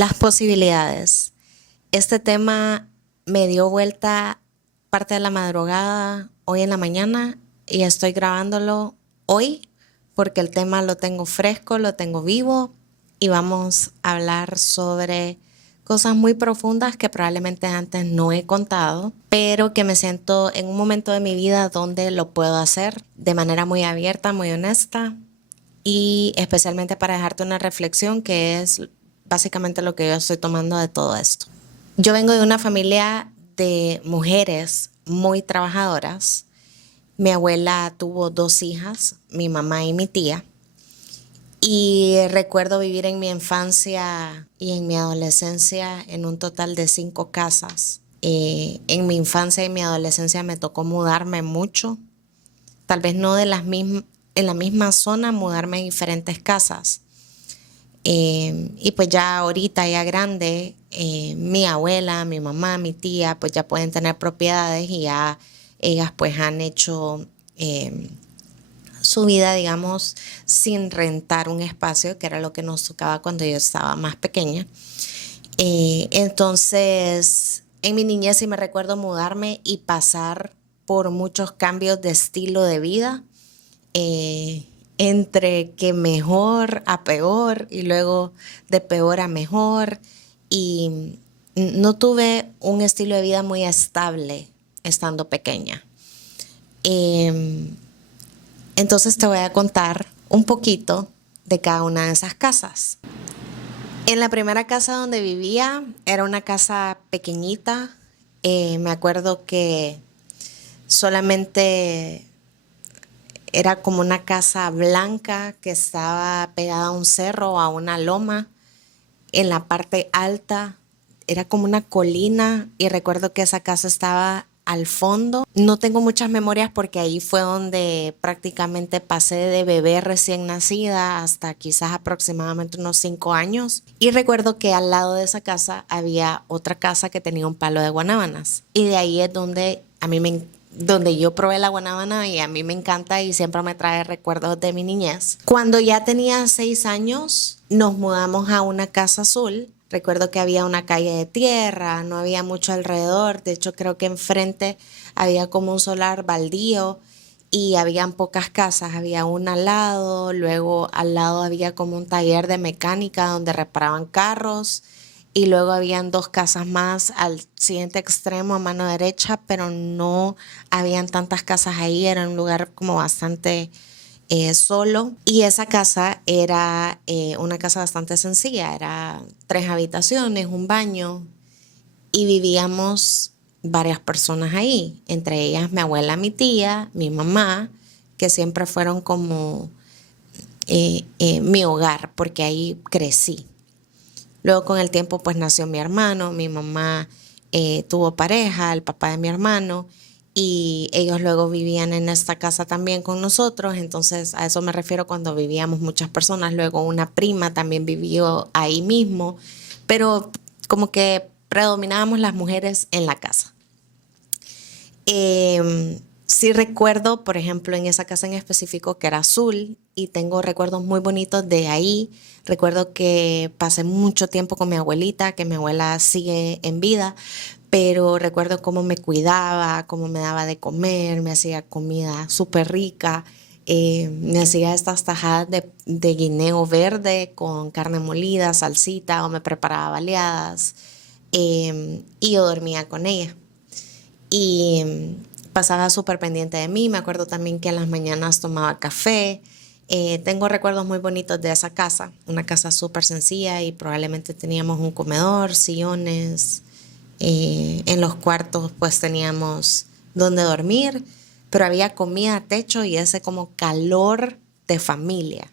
Las posibilidades. Este tema me dio vuelta parte de la madrugada hoy en la mañana y estoy grabándolo hoy porque el tema lo tengo fresco, lo tengo vivo y vamos a hablar sobre cosas muy profundas que probablemente antes no he contado, pero que me siento en un momento de mi vida donde lo puedo hacer de manera muy abierta, muy honesta y especialmente para dejarte una reflexión que es básicamente lo que yo estoy tomando de todo esto. Yo vengo de una familia de mujeres muy trabajadoras. Mi abuela tuvo 2 hijas, mi mamá y mi tía. Y recuerdo vivir en mi infancia y en mi adolescencia en un total de 5 casas. En mi infancia y mi adolescencia me tocó mudarme mucho. Tal vez no de en la misma zona, mudarme en diferentes casas. Y pues ya ahorita, ya grande, mi abuela, mi mamá, mi tía, pues ya pueden tener propiedades y ya ellas pues han hecho su vida, digamos, sin rentar un espacio, que era lo que nos tocaba cuando yo estaba más pequeña. Entonces, en mi niñez sí me recuerdo mudarme y pasar por muchos cambios de estilo de vida. eh, Entre que mejor a peor y luego de peor a mejor y no tuve un estilo de vida muy estable estando pequeña. Eh, entonces te voy a contar un poquito de cada una de esas casas. En la primera casa donde vivía era una casa pequeñita. Me acuerdo que solamente era como una casa blanca que estaba pegada a un cerro, a una loma. En la parte alta era como una colina y recuerdo que esa casa estaba al fondo. No tengo muchas memorias porque ahí fue donde prácticamente pasé de bebé recién nacida hasta quizás aproximadamente unos 5 años. Y recuerdo que al lado de esa casa había otra casa que tenía un palo de guanábanas. Y de ahí es donde donde yo probé la guanábana y a mí me encanta y siempre me trae recuerdos de mi niñez. Cuando ya tenía 6 años, nos mudamos a una casa azul. Recuerdo que había una calle de tierra, no había mucho alrededor. De hecho, creo que enfrente había como un solar baldío y habían pocas casas. Había una al lado, luego al lado había como un taller de mecánica donde reparaban carros y luego habían 2 casas más al siguiente extremo a mano derecha, pero no habían tantas casas ahí. Era un lugar como bastante solo. Y esa casa era una casa bastante sencilla, era 3 habitaciones, un baño y vivíamos varias personas ahí, entre ellas mi abuela, mi tía, mi mamá, que siempre fueron como mi hogar, porque ahí crecí. Luego con el tiempo pues nació mi hermano, mi mamá tuvo pareja, el papá de mi hermano, y ellos luego vivían en esta casa también con nosotros. Entonces a eso me refiero cuando vivíamos muchas personas. Luego una prima también vivió ahí mismo, pero como que predominábamos las mujeres en la casa. Sí recuerdo, por ejemplo, en esa casa en específico que era azul y tengo recuerdos muy bonitos de ahí. Recuerdo que pasé mucho tiempo con mi abuelita, que mi abuela sigue en vida, pero recuerdo cómo me cuidaba, cómo me daba de comer, me hacía comida súper rica, me hacía estas tajadas de guineo verde con carne molida, salsita o me preparaba baleadas y yo dormía con ella y pasaba súper pendiente de mí. Me acuerdo también que en las mañanas tomaba café. Tengo recuerdos muy bonitos de esa casa, una casa súper sencilla y probablemente teníamos un comedor, sillones. En los cuartos pues teníamos donde dormir, pero había comida, techo y ese como calor de familia.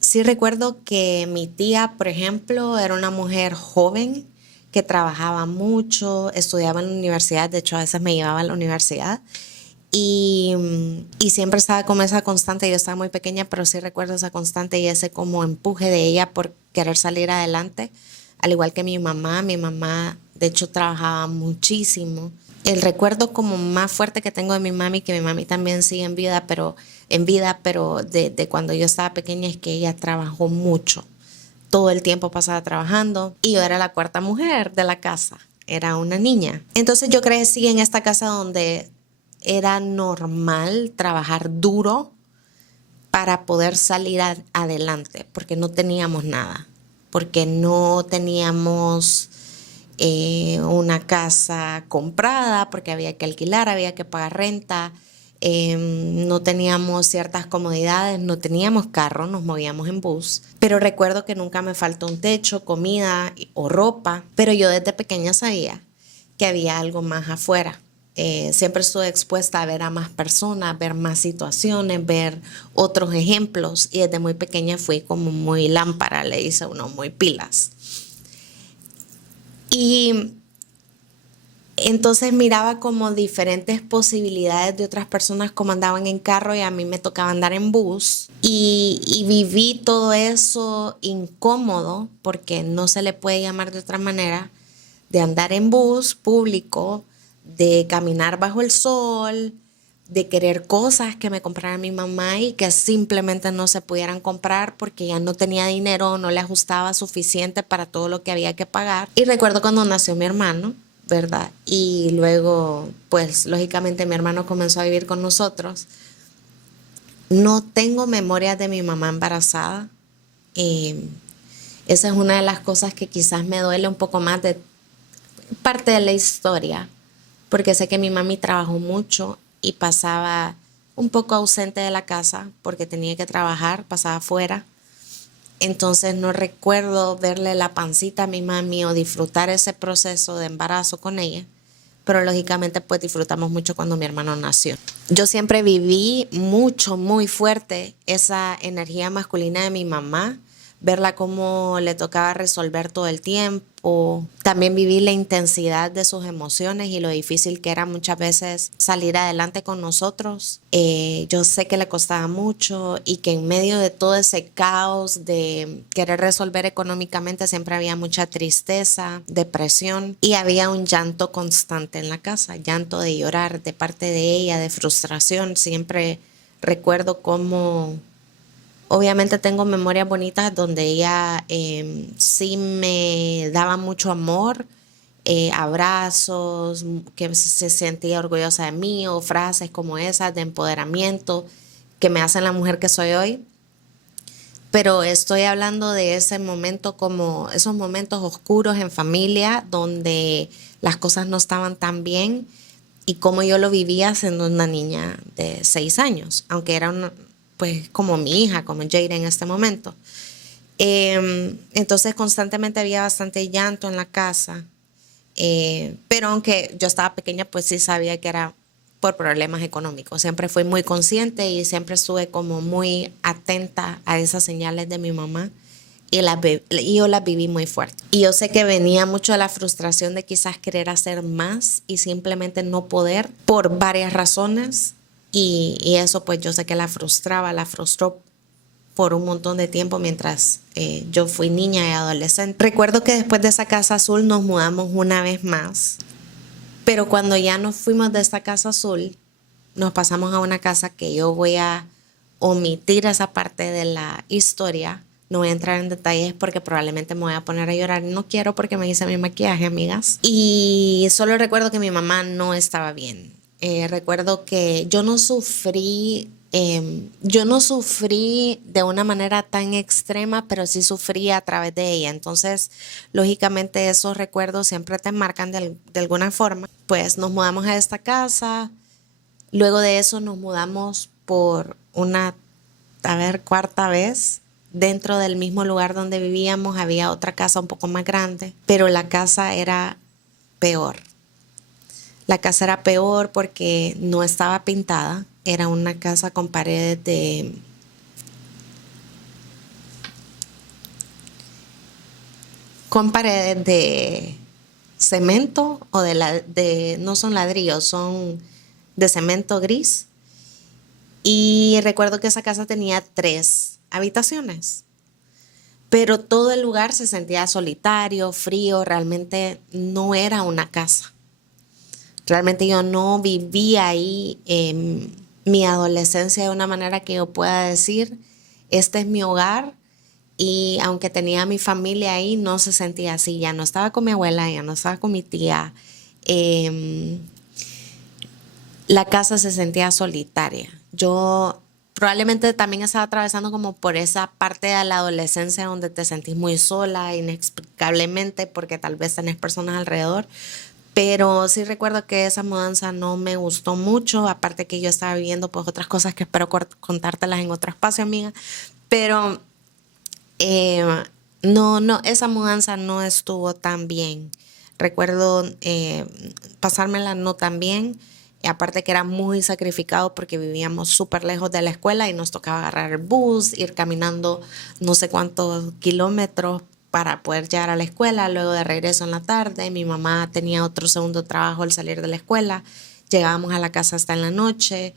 Sí recuerdo que mi tía, por ejemplo, era una mujer joven que trabajaba mucho, estudiaba en la universidad, de hecho a veces me llevaba a la universidad y siempre estaba como esa constante. Yo estaba muy pequeña, pero sí recuerdo esa constante y ese como empuje de ella por querer salir adelante, al igual que mi mamá de hecho trabajaba muchísimo. El recuerdo como más fuerte que tengo de mi mami, que mi mami también sigue en vida, pero de cuando yo estaba pequeña es que ella trabajó mucho. todo el tiempo pasaba trabajando y yo era la cuarta mujer de la casa, era una niña. Entonces yo crecí en esta casa donde era normal trabajar duro para poder salir adelante, porque no teníamos nada, porque no teníamos una casa comprada, porque había que alquilar, había que pagar renta, no teníamos ciertas comodidades, no teníamos carro, nos movíamos en bus, pero recuerdo que nunca me faltó un techo, comida o ropa, pero yo desde pequeña sabía que había algo más afuera. Siempre estuve expuesta a ver a más personas, ver más situaciones, ver otros ejemplos y desde muy pequeña fui como muy lámpara, le dice uno, muy pilas. Y entonces miraba como diferentes posibilidades de otras personas como andaban en carro y a mí me tocaba andar en bus y viví todo eso incómodo, porque no se le puede llamar de otra manera, de andar en bus público, de caminar bajo el sol, de querer cosas que me comprara mi mamá y que simplemente no se pudieran comprar porque ya no tenía dinero, no le ajustaba suficiente para todo lo que había que pagar. Y recuerdo cuando nació mi hermano, ¿verdad? Y luego, pues lógicamente mi hermano comenzó a vivir con nosotros. No tengo memorias de mi mamá embarazada. Eh, Esa es una de las cosas que quizás me duele un poco más de parte de la historia, porque sé que mi mami trabajó mucho y pasaba un poco ausente de la casa porque tenía que trabajar, pasaba afuera. Entonces no recuerdo verle la pancita a mi mami o disfrutar ese proceso de embarazo con ella, pero lógicamente pues disfrutamos mucho cuando mi hermano nació. Yo siempre viví mucho, muy fuerte esa energía masculina de mi mamá, verla cómo le tocaba resolver todo el tiempo. También viví la intensidad de sus emociones y lo difícil que era muchas veces salir adelante con nosotros. Yo sé que le costaba mucho y que en medio de todo ese caos de querer resolver económicamente siempre había mucha tristeza, depresión y había un llanto constante en la casa, llanto de llorar de parte de ella, de frustración. Siempre recuerdo cómo obviamente tengo memorias bonitas donde ella sí me daba mucho amor, abrazos, que se sentía orgullosa de mí o frases como esas de empoderamiento que me hacen la mujer que soy hoy. Pero estoy hablando de ese momento como esos momentos oscuros en familia donde las cosas no estaban tan bien y cómo yo lo vivía siendo una niña de 6 años, aunque era una, pues como mi hija, como Jade en este momento. Entonces constantemente había bastante llanto en la casa, pero aunque yo estaba pequeña, pues sí sabía que era por problemas económicos. Siempre fui muy consciente y siempre estuve como muy atenta a esas señales de mi mamá y yo las viví muy fuerte. Y yo sé que venía mucho de la frustración de quizás querer hacer más y simplemente no poder por varias razones. Y eso pues yo sé que la frustró por un montón de tiempo mientras yo fui niña y adolescente. Recuerdo que después de esa casa azul nos mudamos una vez más, pero cuando ya nos fuimos de esta casa azul, nos pasamos a una casa que yo voy a omitir esa parte de la historia. No voy a entrar en detalles porque probablemente me voy a poner a llorar. No quiero porque me hice mi maquillaje, amigas. Y solo recuerdo que mi mamá no estaba bien. Recuerdo que yo no sufrí de una manera tan extrema, pero sí sufrí a través de ella. Entonces, lógicamente esos recuerdos siempre te marcan de alguna forma. Pues nos mudamos a esta casa. Luego de eso nos mudamos por una, a ver, cuarta vez. Dentro del mismo lugar donde vivíamos había otra casa un poco más grande, pero la casa era peor. La casa era peor porque no estaba pintada. Era una casa con paredes de cemento o no son ladrillos, son de cemento gris. Y recuerdo que esa casa tenía 3 habitaciones, pero todo el lugar se sentía solitario, frío, realmente no era una casa. Realmente yo no viví ahí mi adolescencia de una manera que yo pueda decir, este es mi hogar Y aunque tenía a mi familia ahí, no se sentía así. Ya no estaba con mi abuela, ya no estaba con mi tía. Em, la casa se sentía solitaria. Yo probablemente también estaba atravesando como por esa parte de la adolescencia donde te sentís muy sola, inexplicablemente, porque tal vez tenés personas alrededor. Pero sí recuerdo que esa mudanza no me gustó mucho, aparte que yo estaba viviendo pues otras cosas que espero contártelas en otro espacio, amiga. Pero eh, no, esa mudanza no estuvo tan bien. Recuerdo pasármela no tan bien. Y aparte que era muy sacrificado porque vivíamos súper lejos de la escuela y nos tocaba agarrar el bus, ir caminando no sé cuántos kilómetros para poder llegar a la escuela. Luego de regreso en la tarde, mi mamá tenía otro segundo trabajo al salir de la escuela. Llegábamos a la casa hasta en la noche.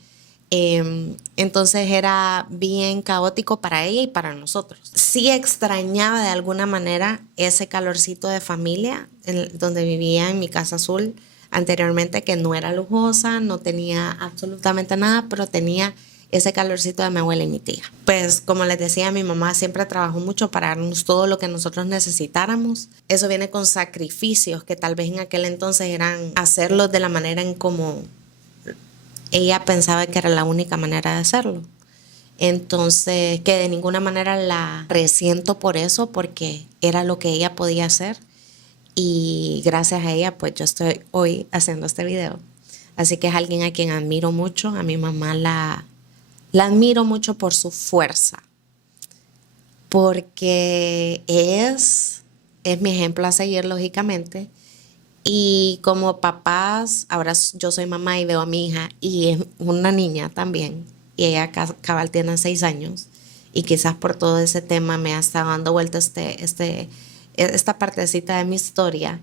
Entonces era bien caótico para ella y para nosotros. Sí extrañaba de alguna manera ese calorcito de familia donde vivía en mi casa azul anteriormente, que no era lujosa, no tenía absolutamente nada, pero tenía ese calorcito de mi abuela y mi tía. Pues como les decía, mi mamá siempre trabajó mucho para darnos todo lo que nosotros necesitáramos. Eso viene con sacrificios que tal vez en aquel entonces eran hacerlos de la manera en como ella pensaba que era la única manera de hacerlo. Entonces, que de ninguna manera la resiento por eso, porque era lo que ella podía hacer. Y gracias a ella, pues yo estoy hoy haciendo este video. Así que es alguien a quien admiro mucho. A mi mamá la admiro mucho por su fuerza, porque es mi ejemplo a seguir, lógicamente. Y como papás, ahora yo soy mamá y veo a mi hija y es una niña también. Y ella cabal tiene 6 años. Y quizás por todo ese tema me ha estado dando vuelta esta partecita de mi historia.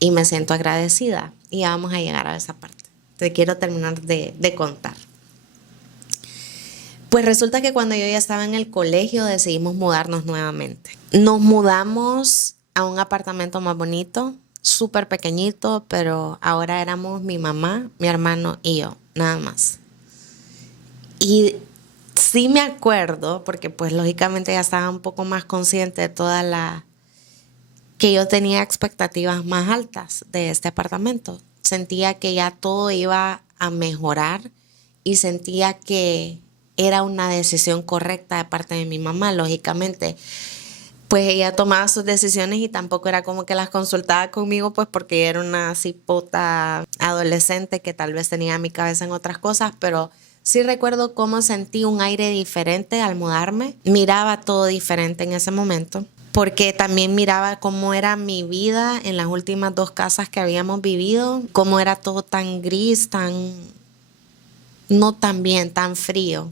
Y me siento agradecida. Y ya vamos a llegar a esa parte. Te quiero terminar de contar. Pues resulta que cuando yo ya estaba en el colegio decidimos mudarnos nuevamente. Nos mudamos a un apartamento más bonito, súper pequeñito, pero ahora éramos mi mamá, mi hermano y yo, nada más. Y sí me acuerdo, porque pues lógicamente ya estaba un poco más consciente de que yo tenía expectativas más altas de este apartamento. Sentía que ya todo iba a mejorar y sentía que era una decisión correcta de parte de mi mamá, lógicamente. Pues ella tomaba sus decisiones y tampoco era como que las consultaba conmigo, pues porque era una cipota adolescente que tal vez tenía mi cabeza en otras cosas, pero sí recuerdo cómo sentí un aire diferente al mudarme. Miraba todo diferente en ese momento, porque también miraba cómo era mi vida en las últimas 2 casas que habíamos vivido, cómo era todo tan gris, tan no tan bien, tan frío.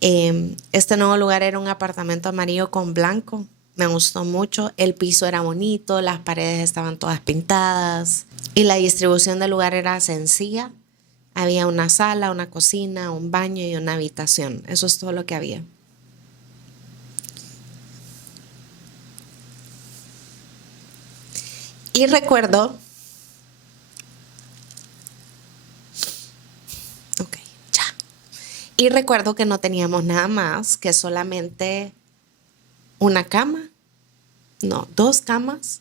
Este nuevo lugar era un apartamento amarillo con blanco. Me gustó mucho. El piso era bonito, las paredes estaban todas pintadas y la distribución del lugar era sencilla. Había una sala, una cocina, un baño y una habitación. Eso es todo lo que había. Y recuerdo, ok, ya. Y recuerdo que no teníamos nada más que solamente una cama, no, 2 camas,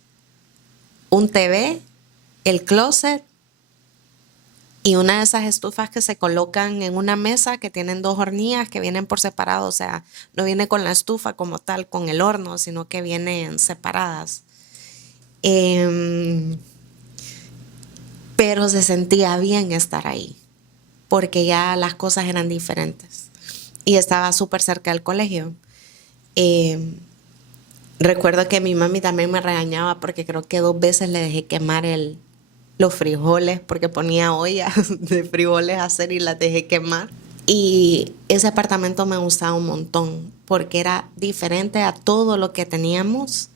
un TV, el closet y una de esas estufas que se colocan en una mesa que tienen 2 hornillas que vienen por separado, o sea, no viene con la estufa como tal, con el horno, sino que vienen separadas. Em, pero se sentía bien estar ahí, porque ya las cosas eran diferentes y estaba súper cerca del colegio. Em, Recuerdo que mi mami también me regañaba porque creo que 2 veces le dejé quemar los frijoles porque ponía ollas de frijoles a hacer y las dejé quemar. Y ese apartamento me gustaba un montón porque era diferente a todo lo que teníamos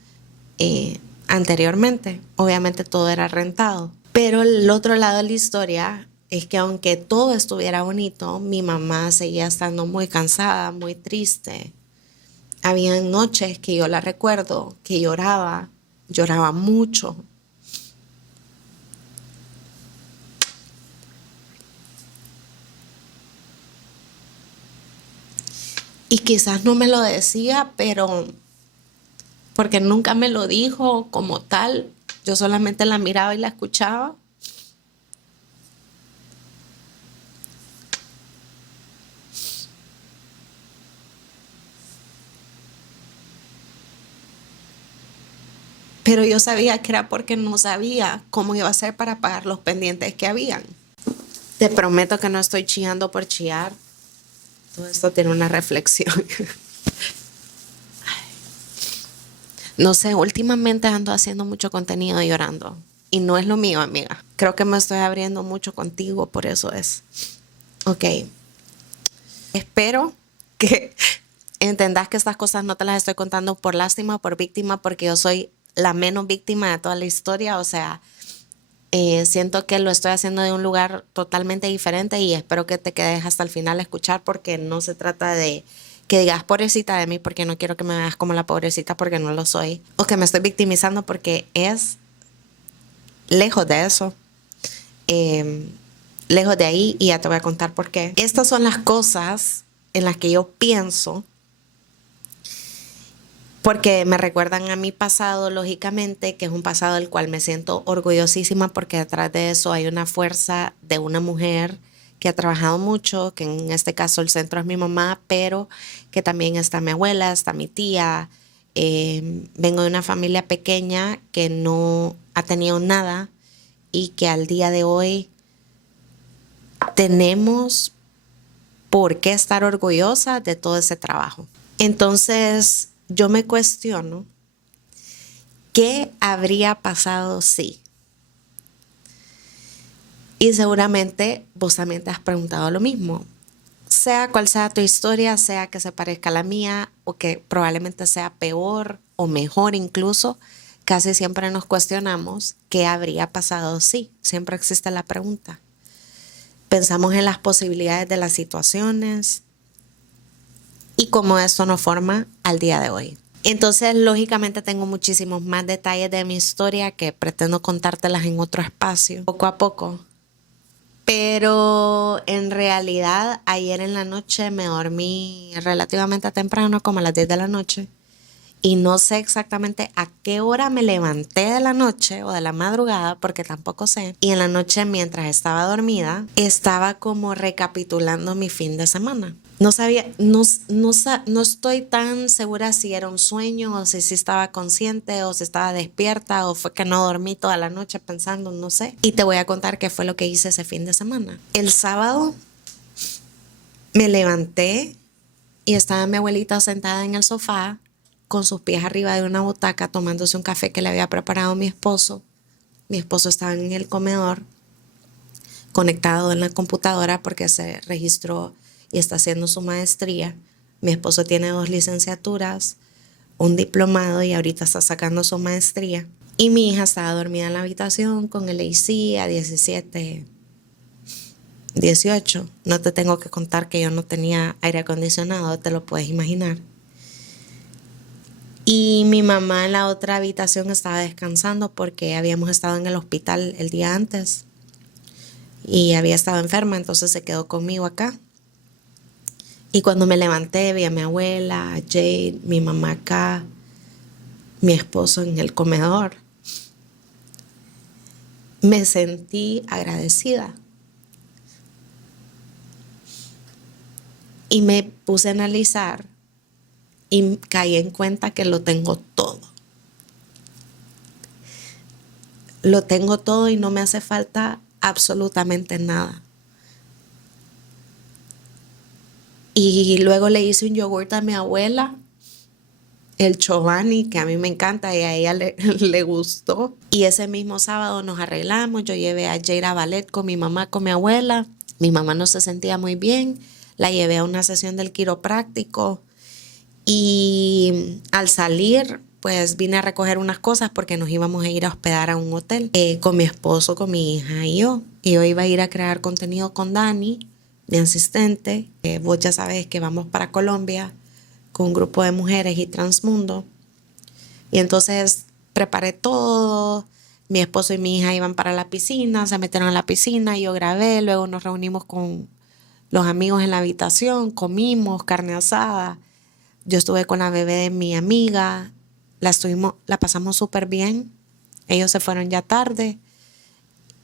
anteriormente. Obviamente todo era rentado. Pero el otro lado de la historia es que aunque todo estuviera bonito, mi mamá seguía estando muy cansada, muy triste. Habían noches que yo la recuerdo que lloraba, lloraba mucho. Y quizás no me lo decía, pero porque nunca me lo dijo como tal, yo solamente la miraba y la escuchaba. Pero yo sabía que era porque no sabía cómo iba a ser para pagar los pendientes que habían. Te prometo que no estoy chillando por chillar. Todo esto tiene una reflexión. No sé, últimamente ando haciendo mucho contenido llorando. Y no es lo mío, amiga. Creo que me estoy abriendo mucho contigo, por eso es. Ok. Espero que entendás que estas cosas no te las estoy contando por lástima o por víctima, porque yo soy la menos víctima de toda la historia. O sea, siento que lo estoy haciendo de un lugar totalmente diferente y espero que te quedes hasta el final a escuchar porque no se trata de que digas pobrecita de mí porque no quiero que me veas como la pobrecita porque no lo soy o que me estoy victimizando porque es lejos de eso, eh, lejos de ahí y ya te voy a contar por qué. Estas son las cosas en las que yo pienso porque me recuerdan a mi pasado, lógicamente, que es un pasado del cual me siento orgullosísima porque detrás de eso hay una fuerza de una mujer que ha trabajado mucho, que en este caso el centro es mi mamá, pero que también está mi abuela, está mi tía. Vengo de una familia pequeña que no ha tenido nada y que al día de hoy tenemos por qué estar orgullosa de todo ese trabajo. Entonces, yo me cuestiono, ¿qué habría pasado si? Y seguramente vos también te has preguntado lo mismo. Sea cual sea tu historia, sea que se parezca a la mía o que probablemente sea peor o mejor incluso, casi siempre nos cuestionamos qué habría pasado si. Siempre existe la pregunta. Pensamos en las posibilidades de las situaciones y cómo esto nos forma al día de hoy. Entonces, lógicamente tengo muchísimos más detalles de mi historia que pretendo contártelas en otro espacio, poco a poco. Pero en realidad, ayer en la noche me dormí relativamente temprano, como a las 10 de la noche. Y no sé exactamente a qué hora me levanté de la noche o de la madrugada, porque tampoco sé. Y en la noche, mientras estaba dormida, estaba como recapitulando mi fin de semana. No sabía, no estoy tan segura si era un sueño o si estaba consciente o si estaba despierta o fue que no dormí toda la noche pensando, no sé. Y te voy a contar qué fue lo que hice ese fin de semana. El sábado me levanté y estaba mi abuelita sentada en el sofá con sus pies arriba de una butaca tomándose un café que le había preparado mi esposo. Mi esposo estaba en el comedor conectado en la computadora porque se registró y está haciendo su maestría. Mi esposo tiene 2 licenciaturas, un diplomado y ahorita está sacando su maestría. Y mi hija estaba dormida en la habitación con el AC a 17, 18. No te tengo que contar que yo no tenía aire acondicionado, te lo puedes imaginar. Y mi mamá en la otra habitación estaba descansando porque habíamos estado en el hospital el día antes y había estado enferma, entonces se quedó conmigo acá. Y cuando me levanté vi a mi abuela, a Jade, mi mamá acá, mi esposo en el comedor. Me sentí agradecida y me puse a analizar y caí en cuenta que lo tengo todo. Lo tengo todo y no me hace falta absolutamente nada. Y luego le hice un yogurt a mi abuela, el Chobani, que a mí me encanta y a ella le gustó. Y ese mismo sábado nos arreglamos, yo llevé a Jaira a ballet con mi mamá, con mi abuela. Mi mamá no se sentía muy bien, la llevé a una sesión del quiropráctico y al salir pues vine a recoger unas cosas porque nos íbamos a ir a hospedar a un hotel con mi esposo, con mi hija y yo. Y yo iba a ir a crear contenido con Dani, mi asistente. Vos ya sabes que vamos para Colombia con un grupo de mujeres y Transmundo. Y entonces preparé todo. Mi esposo y mi hija iban para la piscina, se metieron a la piscina, yo grabé, luego nos reunimos los amigos en la habitación, comimos carne asada. Yo estuve con la bebé de mi amiga, la pasamos súper bien. Ellos se fueron ya tarde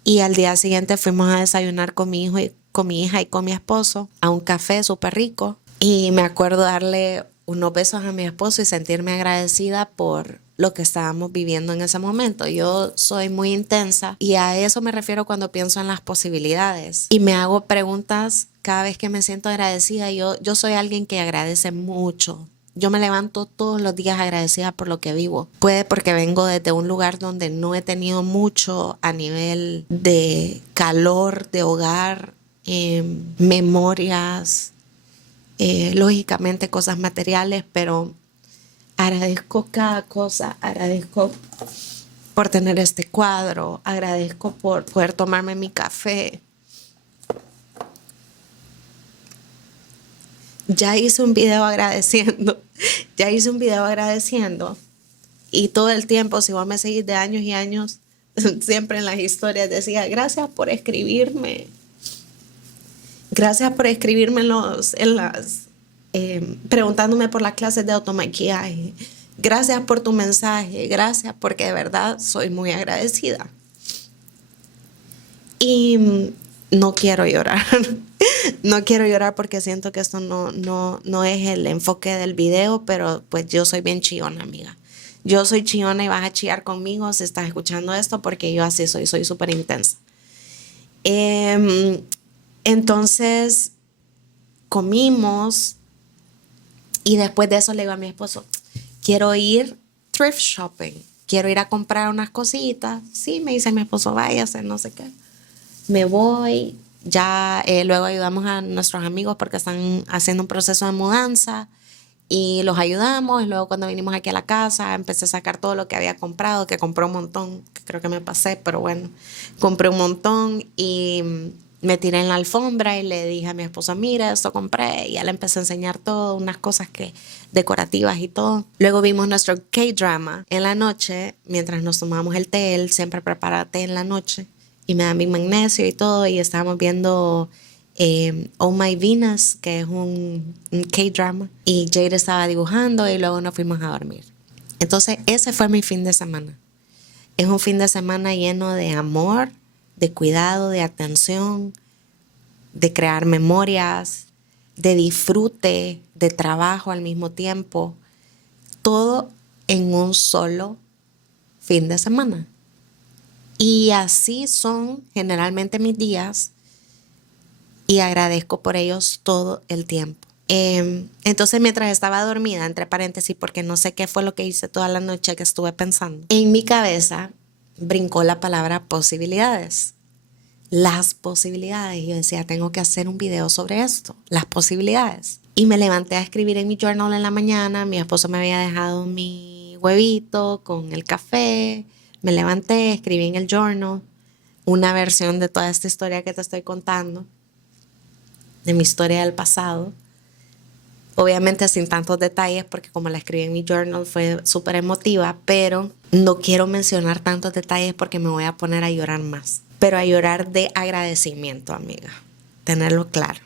y al día siguiente fuimos a desayunar con mi hijo y con mi hija y con mi esposo a un café súper rico. Y me acuerdo darle unos besos a mi esposo y sentirme agradecida por lo que estábamos viviendo en ese momento. Yo soy muy intensa y a eso me refiero cuando pienso en las posibilidades y me hago preguntas cada vez que me siento agradecida. Yo soy alguien que agradece mucho. Yo me levanto todos los días agradecida por lo que vivo. Puede porque vengo desde un lugar donde no he tenido mucho a nivel de calor, de hogar, memorias, lógicamente cosas materiales, pero agradezco cada cosa, agradezco por tener este cuadro, agradezco por poder tomarme mi café. Ya hice un video agradeciendo, ya hice un video agradeciendo y todo el tiempo, si vos me seguís de años y años, siempre en las historias decía, gracias por escribirme, gracias por escribirme preguntándome por las clases de automaquillaje. Gracias por tu mensaje, gracias porque de verdad soy muy agradecida. Y no quiero llorar, no quiero llorar porque siento que esto no es el enfoque del video, pero pues yo soy bien chillona, amiga. Yo soy chillona y vas a chillar conmigo si estás escuchando esto porque yo así soy súper intensa. Entonces comimos y después de eso le digo a mi esposo, quiero ir thrift shopping, quiero ir a comprar unas cositas. Sí, me dice mi esposo, váyase, no sé qué. Me voy, ya luego ayudamos a nuestros amigos porque están haciendo un proceso de mudanza y los ayudamos. Y luego cuando vinimos aquí a la casa empecé a sacar todo lo que había comprado, que compré un montón, que creo que me pasé, pero bueno, compré un montón y me tiré en la alfombra y le dije a mi esposa, mira, esto compré, y ya le empecé a enseñar todo, unas cosas que decorativas y todo. Luego vimos nuestro K-drama en la noche, mientras nos tomamos el té. Él siempre prepara té en la noche y me da mi magnesio y todo, y estábamos viendo Oh My Venus, que es un K-drama, y Jade estaba dibujando y luego nos fuimos a dormir. Entonces ese fue mi fin de semana. Es un fin de semana lleno de amor, de cuidado, de atención, de crear memorias, de disfrute, de trabajo al mismo tiempo. Todo en un solo fin de semana. Y así son generalmente mis días y agradezco por ellos todo el tiempo. Entonces mientras estaba dormida, entre paréntesis, porque no sé qué fue lo que hice toda la noche que estuve pensando, en mi cabeza brincó la palabra posibilidades. Las posibilidades. Y yo decía, tengo que hacer un video sobre esto, las posibilidades. Y me levanté a escribir en mi journal en la mañana. Mi esposo me había dejado mi huevito con el café. Me levanté, escribí en el journal una versión de toda esta historia que te estoy contando, de mi historia del pasado. Obviamente sin tantos detalles porque como la escribí en mi journal fue súper emotiva, pero no quiero mencionar tantos detalles porque me voy a poner a llorar más. Pero a llorar de agradecimiento, amiga. Tenerlo claro.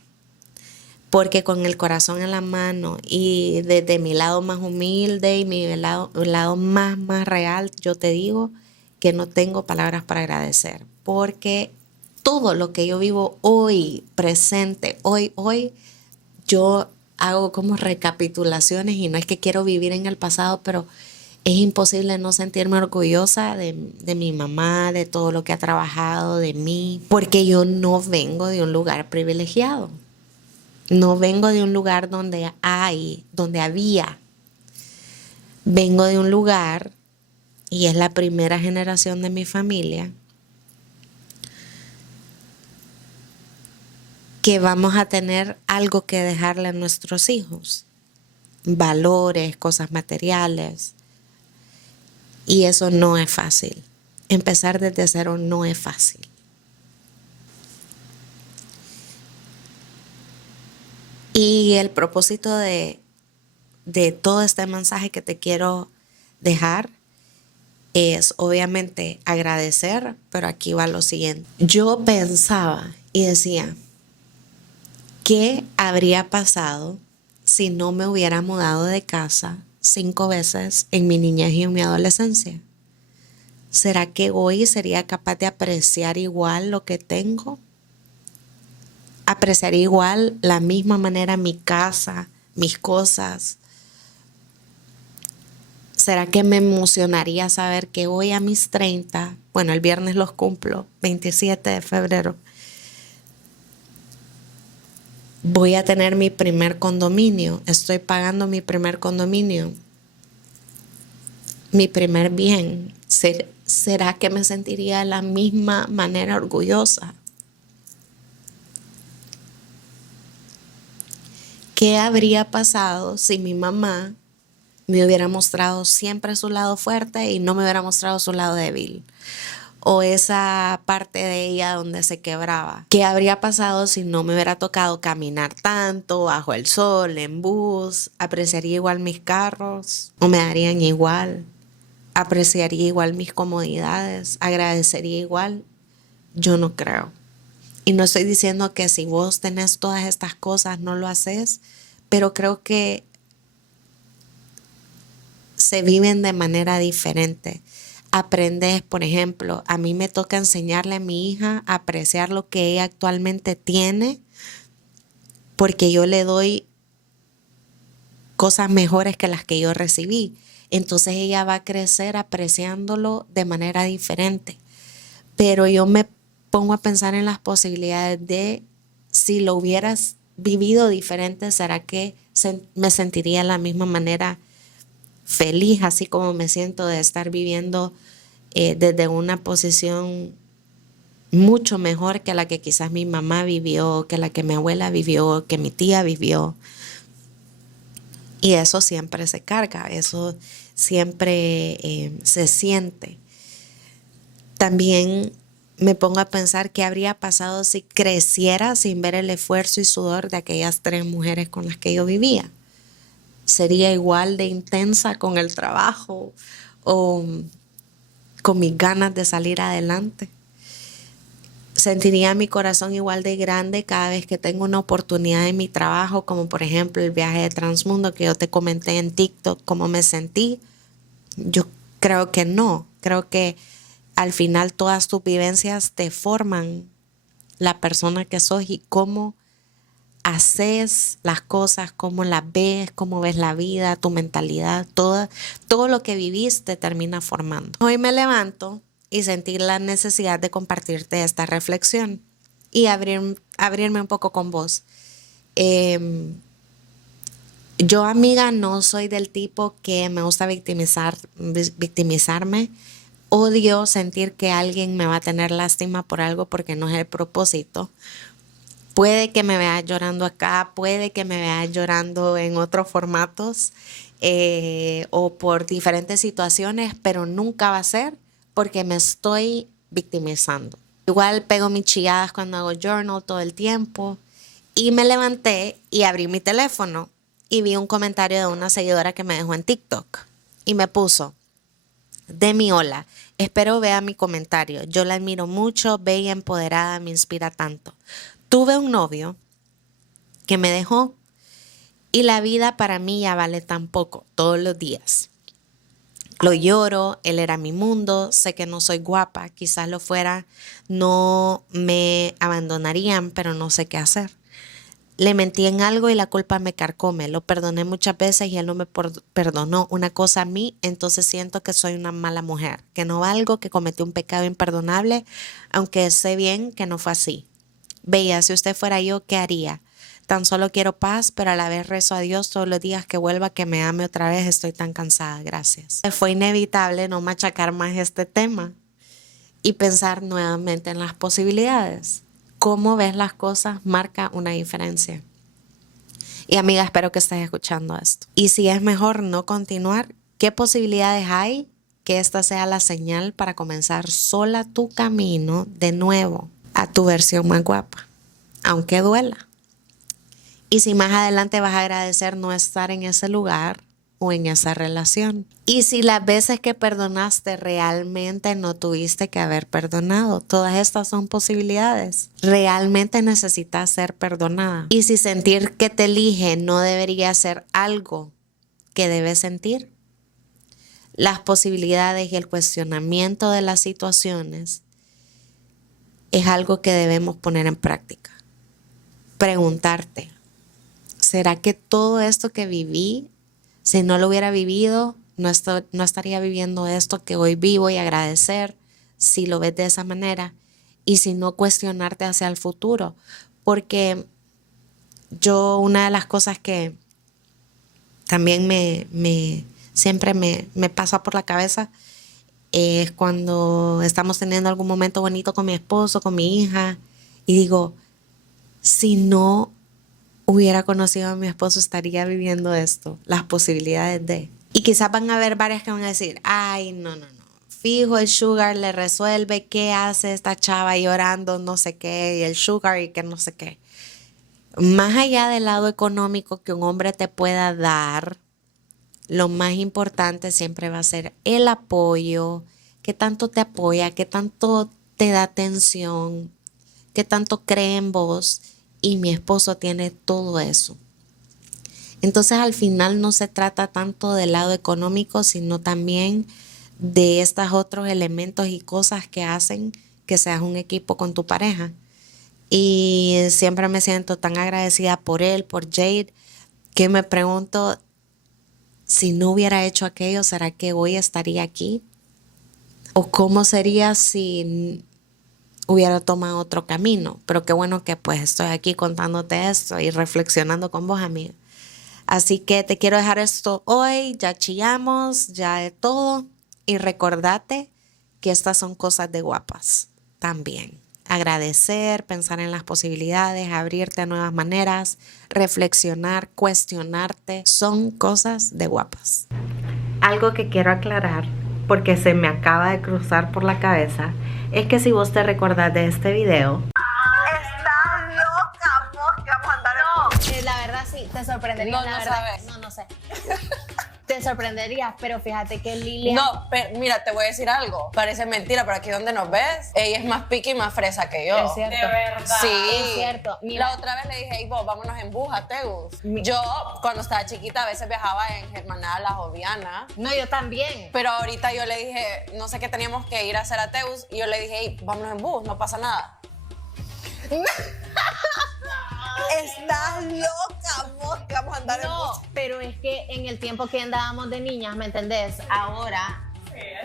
Porque con el corazón en la mano y desde mi lado más humilde y mi lado más real, yo te digo que no tengo palabras para agradecer. Porque todo lo que yo vivo hoy, presente, hoy, yo hago como recapitulaciones y no es que quiero vivir en el pasado, pero es imposible no sentirme orgullosa de mi mamá, de todo lo que ha trabajado, de mí, porque yo no vengo de un lugar privilegiado. No vengo de un lugar donde había. Vengo de un lugar, y es la primera generación de mi familia, que vamos a tener algo que dejarle a nuestros hijos. Valores, cosas materiales. Y eso no es fácil. Empezar desde cero no es fácil. Y el propósito de todo este mensaje que te quiero dejar es obviamente agradecer, pero aquí va lo siguiente. Yo pensaba y decía, ¿Qué habría pasado si no me hubiera mudado de casa 5 veces en mi niñez y en mi adolescencia? ¿Será que hoy sería capaz de apreciar igual lo que tengo? ¿Apreciar igual la misma manera mi casa, mis cosas? ¿Será que me emocionaría saber que hoy a mis 30, bueno, el viernes los cumplo, 27 de febrero, voy a tener mi primer condominio? Estoy pagando mi primer condominio, mi primer bien. ¿Será que me sentiría de la misma manera orgullosa? ¿Qué habría pasado si mi mamá me hubiera mostrado siempre su lado fuerte y no me hubiera mostrado su lado débil? O esa parte de ella donde se quebraba. ¿Qué habría pasado si no me hubiera tocado caminar tanto bajo el sol, en bus? ¿Apreciaría igual mis carros? ¿O me darían igual? ¿Apreciaría igual mis comodidades? ¿Agradecería igual? Yo no creo. Y no estoy diciendo que si vos tenés todas estas cosas no lo haces, pero creo que se viven de manera diferente. Aprendes, por ejemplo, a mí me toca enseñarle a mi hija a apreciar lo que ella actualmente tiene, porque yo le doy cosas mejores que las que yo recibí. Entonces ella va a crecer apreciándolo de manera diferente. Pero yo me pongo a pensar en las posibilidades de si lo hubieras vivido diferente, ¿será que me sentiría de la misma manera feliz, así como me siento de estar viviendo desde una posición mucho mejor que la que quizás mi mamá vivió, que la que mi abuela vivió, que mi tía vivió? Y eso siempre se carga, eso siempre se siente. También me pongo a pensar qué habría pasado si creciera sin ver el esfuerzo y sudor de aquellas 3 mujeres con las que yo vivía. ¿Sería igual de intensa con el trabajo o con mis ganas de salir adelante? ¿Sentiría mi corazón igual de grande cada vez que tengo una oportunidad en mi trabajo, como por ejemplo el viaje de Transmundo que yo te comenté en TikTok, cómo me sentí? Yo creo que no. Creo que al final todas tus vivencias te forman la persona que sos y cómo haces las cosas, cómo las ves, cómo ves la vida, tu mentalidad, todo lo que viviste termina formando. Hoy me levanto y sentí la necesidad de compartirte esta reflexión y abrirme un poco con vos. Yo, amiga, no soy del tipo que me gusta victimizarme. Odio sentir que alguien me va a tener lástima por algo porque no es el propósito. Puede que me veas llorando acá, puede que me veas llorando en otros formatos o por diferentes situaciones, pero nunca va a ser porque me estoy victimizando. Igual pego mis chilladas cuando hago journal todo el tiempo y me levanté y abrí mi teléfono y vi un comentario de una seguidora que me dejó en TikTok y me puso: Demi, hola, espero vea mi comentario. Yo la admiro mucho, bella, empoderada, me inspira tanto. Tuve un novio que me dejó y la vida para mí ya vale tan poco todos los días. Lo lloro, él era mi mundo, sé que no soy guapa, quizás lo fuera, no me abandonarían, pero no sé qué hacer. Le mentí en algo y la culpa me carcome. Lo perdoné muchas veces y él no me perdonó una cosa a mí, entonces siento que soy una mala mujer, que no valgo, que cometí un pecado imperdonable, aunque sé bien que no fue así. Veía, si usted fuera yo, ¿qué haría? Tan solo quiero paz, pero a la vez rezo a Dios todos los días que vuelva, que me ame otra vez. Estoy tan cansada, gracias. Fue inevitable no machacar más este tema y pensar nuevamente en las posibilidades. Cómo ves las cosas marca una diferencia. Y amiga, espero que estés escuchando esto. Y si es mejor no continuar, ¿qué posibilidades hay que esta sea la señal para comenzar sola tu camino de nuevo a tu versión más guapa, aunque duela? Y si más adelante vas a agradecer no estar en ese lugar, o en esa relación. Y si las veces que perdonaste realmente no tuviste que haber perdonado, todas estas son posibilidades. Realmente necesitas ser perdonada. Y si sentir que te elige no debería ser algo que debes sentir, las posibilidades y el cuestionamiento de las situaciones es algo que debemos poner en práctica. Preguntarte, ¿será que todo esto que viví, si no lo hubiera vivido, no estaría viviendo esto que hoy vivo, y agradecer si lo ves de esa manera? Y si no, cuestionarte hacia el futuro. Porque una de las cosas que también siempre me pasa por la cabeza es cuando estamos teniendo algún momento bonito con mi esposo, con mi hija, y digo, si no hubiera conocido a mi esposo, estaría viviendo esto, las posibilidades de. Y quizás van a haber varias que van a decir, ay, no. Fijo, el sugar le resuelve, ¿qué hace esta chava llorando? No sé qué, y el sugar y que no sé qué. Más allá del lado económico que un hombre te pueda dar, lo más importante siempre va a ser el apoyo, qué tanto te apoya, qué tanto te da atención, qué tanto cree en vos. Y mi esposo tiene todo eso. Entonces al final no se trata tanto del lado económico, sino también de estos otros elementos y cosas que hacen que seas un equipo con tu pareja. Y siempre me siento tan agradecida por él, por Jade, que me pregunto, si no hubiera hecho aquello, ¿será que hoy estaría aquí? ¿O cómo sería si hubiera tomado otro camino? Pero qué bueno que pues estoy aquí contándote esto y reflexionando con vos, amiga. Así que te quiero dejar esto hoy, ya chillamos, ya de todo, y recordate que estas son cosas de guapas también. Agradecer, pensar en las posibilidades, abrirte a nuevas maneras, reflexionar, cuestionarte, son cosas de guapas. Algo que quiero aclarar, porque se me acaba de cruzar por la cabeza, es que si vos te recordás de este video, Estás loca, vos, que vamos a andar en... La verdad sí, te sorprendería. No, la no verdad. sabes. No sé. Te sorprenderías, pero fíjate que Lilian... No, pero mira, te voy a decir algo. Parece mentira, pero aquí donde nos ves, ella es más piqui y más fresa que yo. Es cierto. De verdad. Sí. Es cierto. Mira. La otra vez le dije, hey, vos, vámonos en bus a Tegus. Yo, cuando estaba chiquita, a veces viajaba en Germanal, o Viana. No, yo también. Pero ahorita yo le dije, no sé qué teníamos que ir a hacer a Tegus. Y yo le dije, hey, vámonos en bus, no pasa nada. Estás loca, vos, que vamos a andar en No, bus. pero es que en el tiempo que andábamos de niñas, ¿me entendés? Ahora,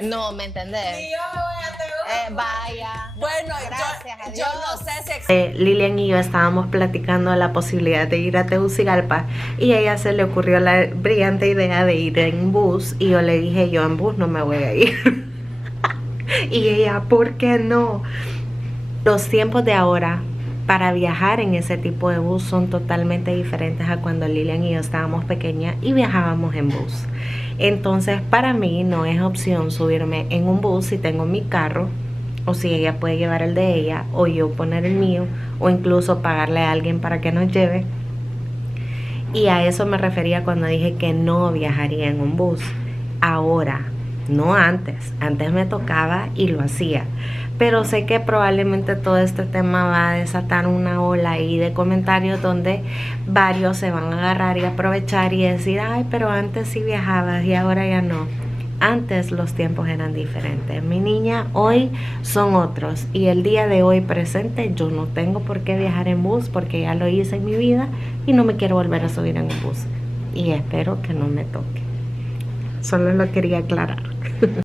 no, ¿me entendés? Y yo me voy a Tegus. Vaya. Bueno, Gracias a yo Dios. no sé si... Lilian y yo estábamos platicando de la posibilidad de ir a Tegucigalpa, y a ella se le ocurrió la brillante idea de ir en bus, y yo le dije, yo en bus no me voy a ir. Y ella, ¿por qué no? Los tiempos de ahora para viajar en ese tipo de bus son totalmente diferentes a cuando Lilian y yo estábamos pequeñas y viajábamos en bus. Entonces para mí no es opción subirme en un bus si tengo mi carro, o si ella puede llevar el de ella, o yo poner el mío, o incluso pagarle a alguien para que nos lleve. Y a eso me refería cuando dije que no viajaría en un bus. Ahora, no antes. Antes me tocaba y lo hacía. Pero sé que probablemente todo este tema va a desatar una ola ahí de comentarios donde varios se van a agarrar y aprovechar y decir, ay, pero antes sí viajabas y ahora ya no. Antes los tiempos eran diferentes. Mi niña, hoy son otros. Y el día de hoy presente yo no tengo por qué viajar en bus, porque ya lo hice en mi vida y no me quiero volver a subir en un bus. Y espero que no me toque. Solo lo quería aclarar.